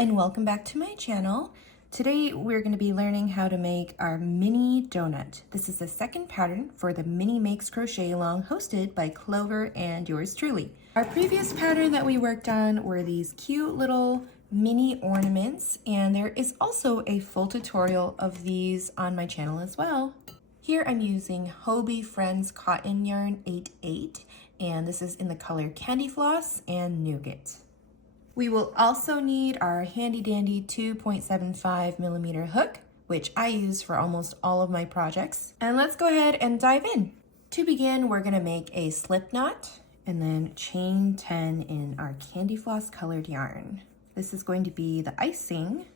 and welcome back to my channel. Today we're going to be learning how to make our mini donut. This is the second pattern for the Mini Makes Crochet Along hosted by Clover and yours truly. Our previous pattern that we worked on were these cute little mini ornaments, and there is also a full tutorial of these on my channel as well. Here I'm using Hobbii Friends Cotton yarn 8/8, and this is in the color Candy Floss and Nougat. We will also need our handy dandy 2.75 millimeter hook, which I use for almost all of my projects. And let's go ahead and dive in. To begin, we're gonna make a slip knot and then chain 10 in our Candy Floss colored yarn. This is going to be the icing,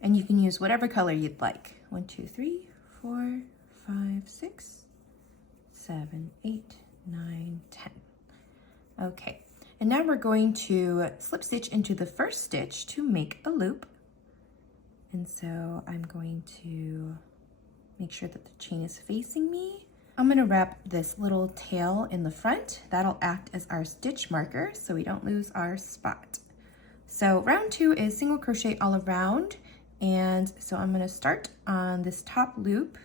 and you can use whatever color you'd like. 1, 2, 3, 4, 5, 6, 7, 8, 9, 10. Okay. And now we're going to slip stitch into the first stitch to make a loop. And so I'm going to make sure that the chain is facing me. I'm going to wrap this little tail in the front. That'll act as our stitch marker so we don't lose our spot. So round 2 is single crochet all around. And so I'm going to start on this top loop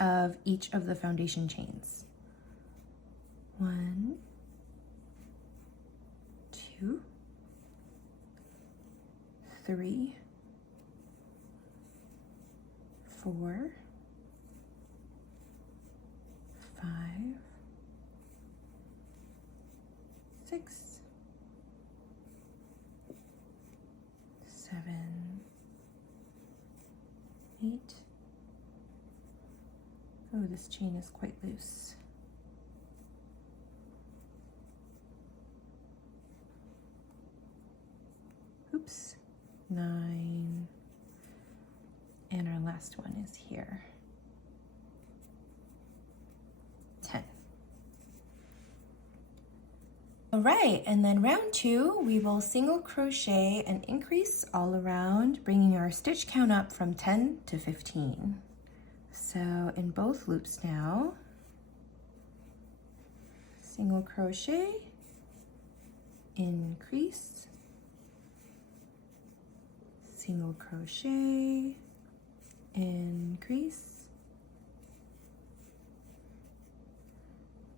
of each of the foundation chains. 1, 2, 3, 4, 5, 6, 7, 8. Oh, this chain is quite loose. Oops, 9, and our last one is here, 10. All right, and then round 2, we will single crochet and increase all around, bringing our stitch count up from 10 to 15. So in both loops now, single crochet, increase, single crochet, increase,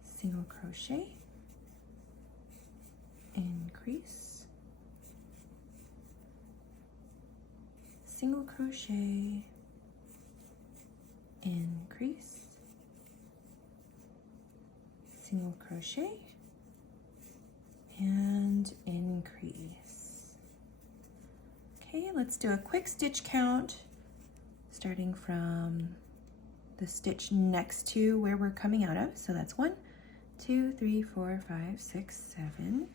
single crochet, increase, single crochet, increase, single crochet, and increase. Okay, let's do a quick stitch count, starting from the stitch next to where we're coming out of. So that's 1, 2, 3, 4, 5, 6, 7,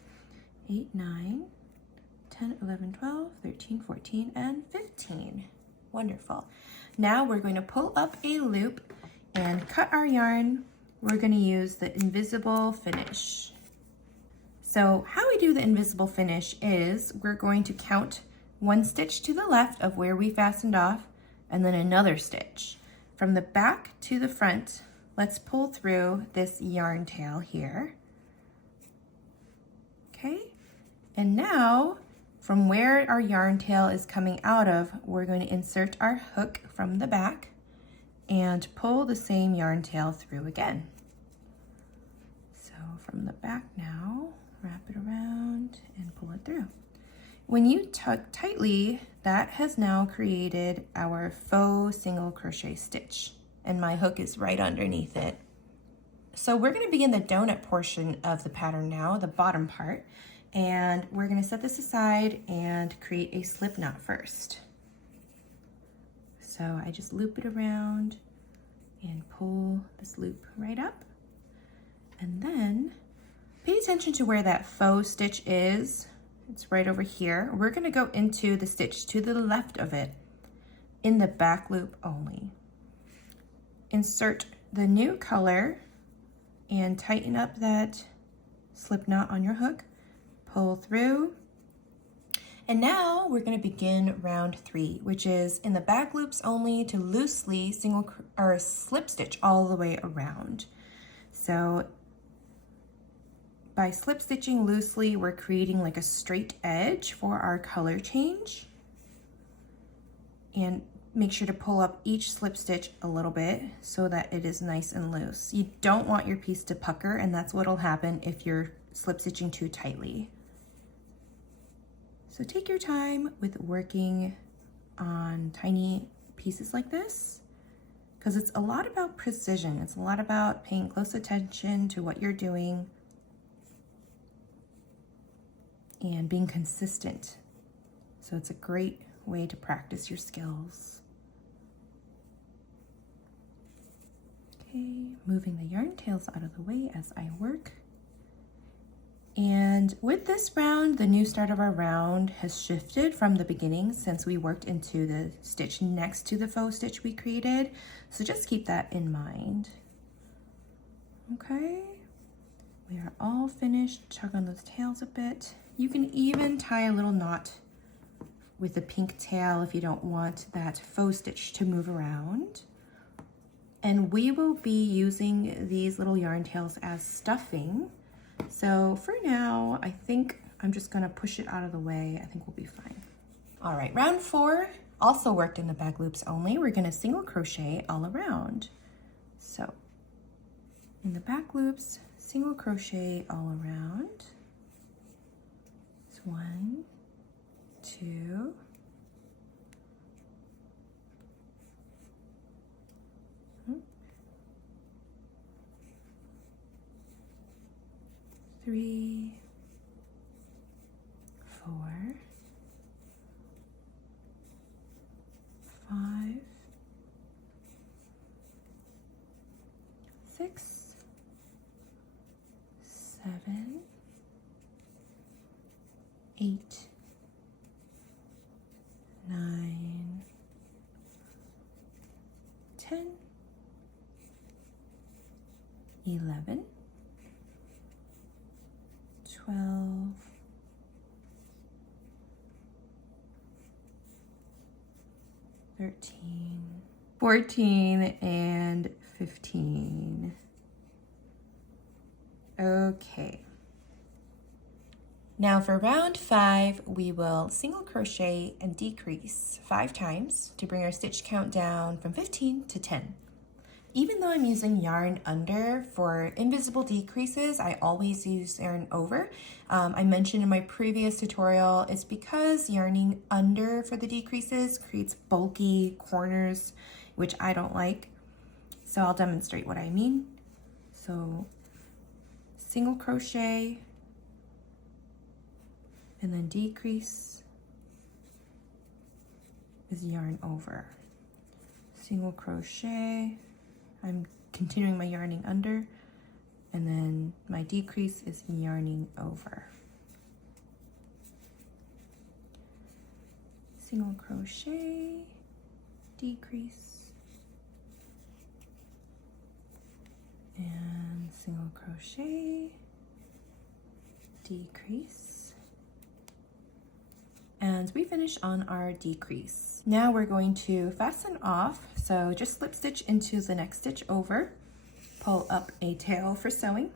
8, 9, 10, 11, 12, 13, 14, and 15. Wonderful. Now we're going to pull up a loop and cut our yarn. We're going to use the invisible finish. So how we do the invisible finish is we're going to count 1 stitch to the left of where we fastened off, and then another stitch. From the back to the front, let's pull through this yarn tail here. Okay, and now from where our yarn tail is coming out of, we're going to insert our hook from the back and pull the same yarn tail through again. So from the back now, wrap it around and pull it through. When you tug tightly, that has now created our faux single crochet stitch, and my hook is right underneath it. So we're going to begin the donut portion of the pattern now, the bottom part, and we're going to set this aside and create a slip knot first. So I just loop it around and pull this loop right up, and then pay attention to where that faux stitch is. It's right over here. We're going to go into the stitch to the left of it in the back loop only. Insert the new color and tighten up that slip knot on your hook. Pull through. And now we're going to begin round 3, which is in the back loops only to loosely slip stitch all the way around. So by slip stitching loosely, we're creating like a straight edge for our color change. And make sure to pull up each slip stitch a little bit so that it is nice and loose. You don't want your piece to pucker, and that's what'll happen if you're slip stitching too tightly. So take your time with working on tiny pieces like this, because it's a lot about precision. It's a lot about paying close attention to what you're doing and being consistent. So it's a great way to practice your skills. Okay, moving the yarn tails out of the way as I work. And with this round, the new start of our round has shifted from the beginning since we worked into the stitch next to the faux stitch we created. So just keep that in mind. Okay, we are all finished. Tug on those tails a bit. You can even tie a little knot with the pink tail if you don't want that faux stitch to move around. And we will be using these little yarn tails as stuffing. So for now, I think I'm just gonna push it out of the way. I think we'll be fine. All right, round 4 also worked in the back loops only. We're gonna single crochet all around. So in the back loops, single crochet all around. It's 1, 2, 3, 4, 5, 6, 7, 8, 9, 10, 11, 12, 13, 14, and 15. Okay. Now for round 5, we will single crochet and decrease 5 times to bring our stitch count down from 15 to 10. Even though I'm using yarn under for invisible decreases, I always use yarn over. I mentioned in my previous tutorial, it's because yarning under for the decreases creates bulky corners, which I don't like. So I'll demonstrate what I mean. So single crochet and then decrease is yarn over. Single crochet, I'm continuing my yarning under, and then my decrease is yarning over. Single crochet, decrease, and single crochet, decrease. And we finish on our decrease. Now we're going to fasten off. So just slip stitch into the next stitch over, pull up a tail for sewing.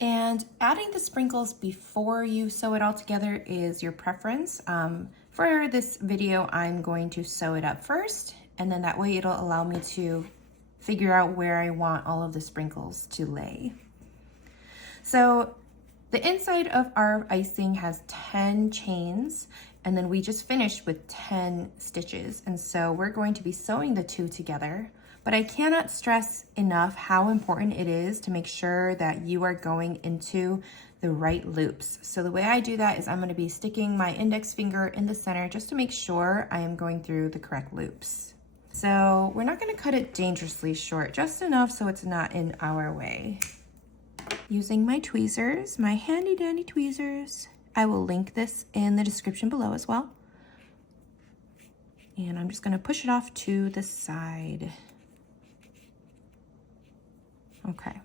And adding the sprinkles before you sew it all together is your preference. For this video, I'm going to sew it up first, and then that way it'll allow me to figure out where I want all of the sprinkles to lay. So the inside of our icing has 10 chains, and then we just finished with 10 stitches. And so we're going to be sewing the 2 together, but I cannot stress enough how important it is to make sure that you are going into the right loops. So the way I do that is I'm going to be sticking my index finger in the center just to make sure I am going through the correct loops. So we're not going to cut it dangerously short, just enough so it's not in our way. Using my tweezers, my handy dandy tweezers. I will link this in the description below as well. And I'm just going to push it off to the side. Okay.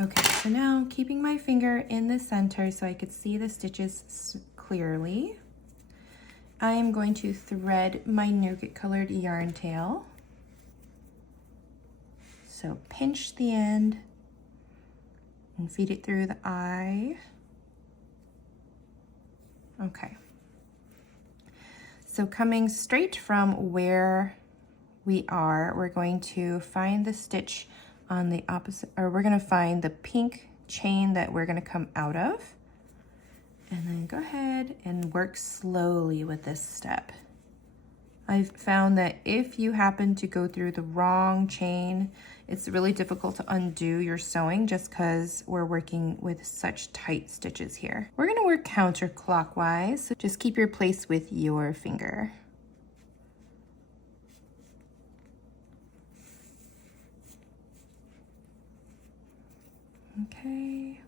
Okay, so now keeping my finger in the center so I could see the stitches clearly. I am going to thread my nougat colored yarn tail. So pinch the end and feed it through the eye. Okay. So coming straight from where we are, we're going to find the stitch on the opposite, or we're going to find the pink chain that we're going to come out of. And then go ahead and work slowly with this step. I've found that if you happen to go through the wrong chain, it's really difficult to undo your sewing just because we're working with such tight stitches here. We're gonna work counterclockwise, so just keep your place with your finger. Okay.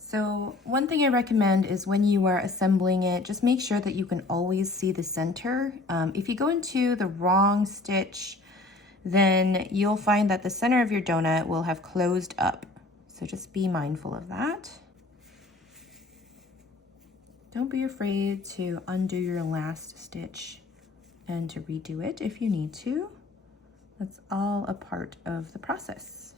So one thing I recommend is when you are assembling it, just make sure that you can always see the center. If you go into the wrong stitch, then you'll find that the center of your donut will have closed up. So just be mindful of that. Don't be afraid to undo your last stitch and to redo it if you need to. That's all a part of the process.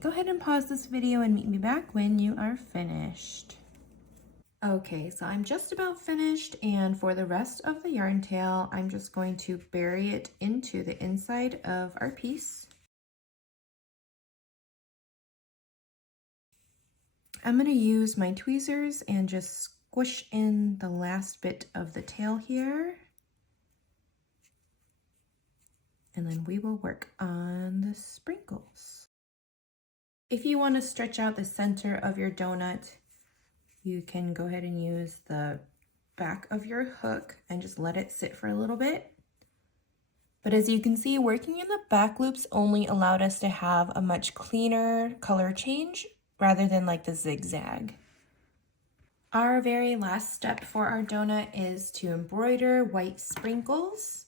Go ahead and pause this video and meet me back when you are finished. Okay, so I'm just about finished, and for the rest of the yarn tail, I'm just going to bury it into the inside of our piece. I'm going to use my tweezers and just squish in the last bit of the tail here. And then we will work on the sprinkles. If you want to stretch out the center of your donut, you can go ahead and use the back of your hook and just let it sit for a little bit. But as you can see, working in the back loops only allowed us to have a much cleaner color change rather than like the zigzag. Our very last step for our donut is to embroider white sprinkles.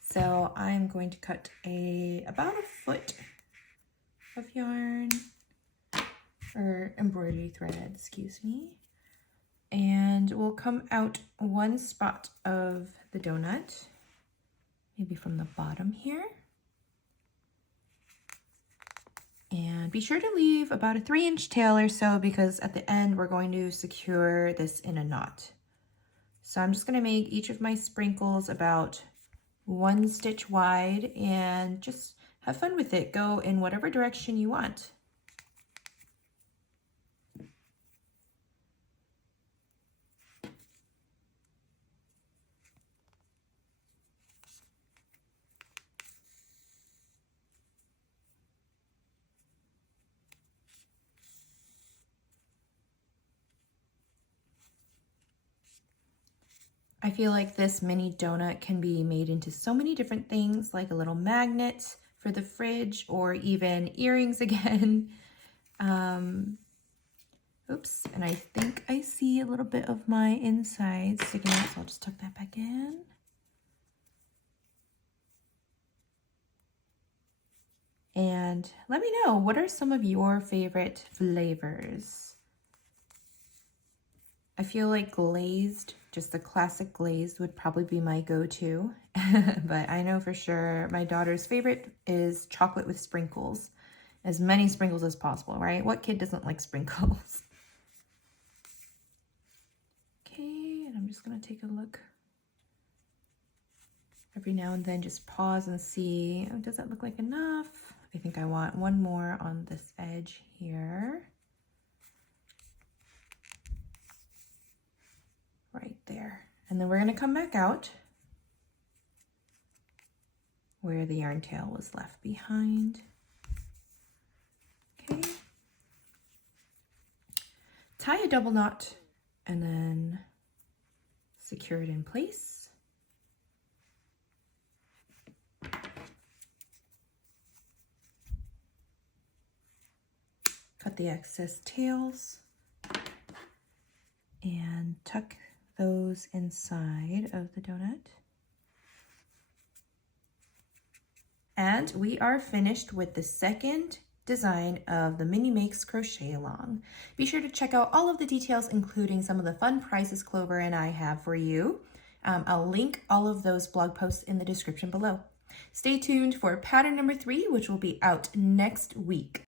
So I'm going to cut about a foot of yarn, or embroidery thread, excuse me. And we'll come out one spot of the donut, maybe from the bottom here. And be sure to leave about a 3-inch tail or so, because at the end we're going to secure this in a knot. So I'm just going to make each of my sprinkles about 1 stitch wide and just have fun with it. Go in whatever direction you want. I feel like this mini donut can be made into so many different things, like a little magnet for the fridge, or even earrings again. Oops, and I think I see a little bit of my inside sticking out, so I'll just tuck that back in. And let me know, what are some of your favorite flavors? I feel like glazed, just the classic glazed, would probably be my go-to. But I know for sure my daughter's favorite is chocolate with sprinkles. As many sprinkles as possible, right? What kid doesn't like sprinkles? Okay, and I'm just gonna take a look. Every now and then just pause and see, oh, does that look like enough? I think I want one more on this edge here. Right there. And then we're going to come back out where the yarn tail was left behind. Okay. Tie a double knot and then secure it in place. Cut the excess tails. and tuck those inside of the donut. And we are finished with the second design of the Mini Makes Crochet Along. Be sure to check out all of the details, including some of the fun prizes Clover and I have for you. I'll link all of those blog posts in the description below. Stay tuned for pattern number 3, which will be out next week.